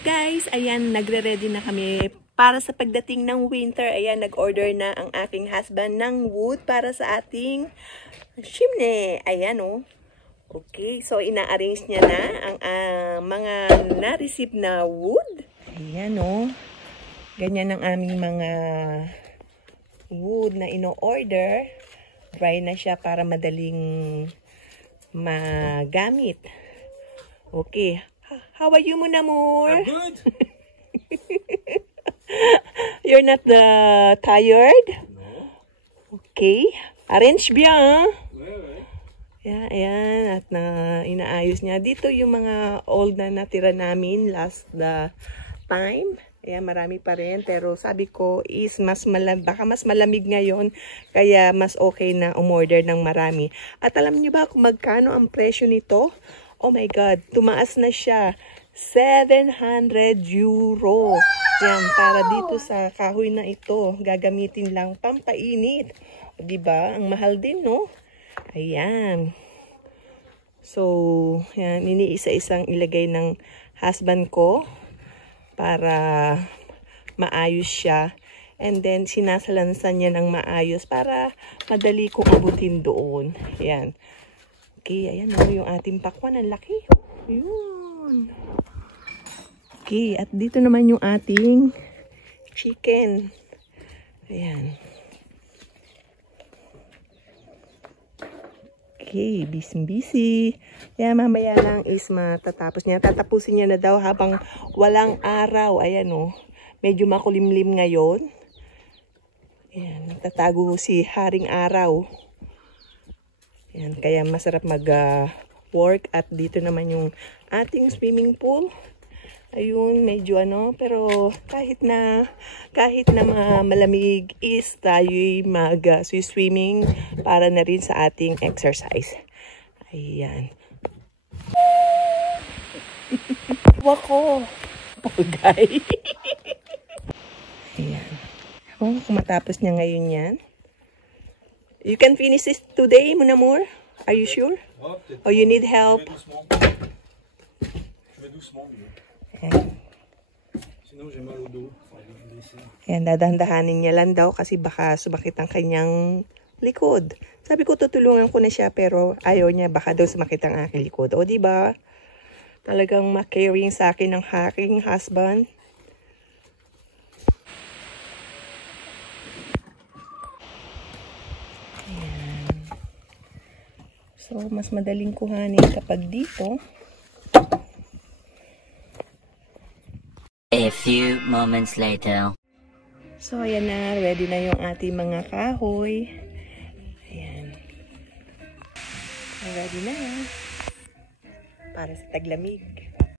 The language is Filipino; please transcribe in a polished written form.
Guys, ayan, nagre-ready na kami para sa pagdating ng winter. Ayan, nag-order na ang aking husband ng wood para sa ating chimney. Ayan, oh. Okay, so ina-arrange niya na ang mga na-receive na wood. Ayan, oh. Ganyan ang aming mga wood na ino-order. Dry na siya para madaling magamit. Okay. How are you, Munamur? I'm good. You're not tired? No. Okay. Arrange bien. Ouais. Yeah, ayan. At inaayos niya. Dito yung mga old na natira namin last time. Ayan, marami pa rin. Pero sabi ko is baka mas malamig ngayon. Kaya mas okay na umorder ng marami. At alam niyo ba kung magkano ang presyo nito? Oh my God, tumaas na siya. 700 euro. Yan, para dito sa kahoy na ito, gagamitin lang pampainit. Diba? Ang mahal din, no? Ayan. So, yan, iniisa-isang ilagay ng husband ko para maayos siya. And then, sinasalansan niya ng maayos para madali kong abutin doon. Yan. Okay, ayan o, yung ating pakwan. Ang laki. Yun. Okay, at dito naman yung ating chicken. Ayan. Okay, busy. Ayan, mamaya lang is matatapos niya. Tatapusin niya na daw habang walang araw. Ayan o, medyo makulimlim ngayon. Ayan, nagtatago si Haring Araw. Yan, kaya masarap mag-work. At dito naman yung ating swimming pool. Ayun, medyo pero kahit na malamig is tayo'y mag-swimming para na rin sa ating exercise. Ayan. Wako! Pagay! Ayan. Oh, kung matapos niya ngayon yan. You can finish this today, Munamur? Are you sure? Or you need help? Ayan, dadandahanin niya lang daw kasi baka sumakit ang kanyang likod. Sabi ko tutulungan ko na siya pero ayaw niya, baka daw sumakit ang aking likod. O diba? Talagang ma-caring sa akin ng aking husband. So, mas madaling kuhanin kapag dito. A few moments later. So, ayan na. Ready na yung ating mga kahoy. Ayan. Ready na. Para sa taglamig.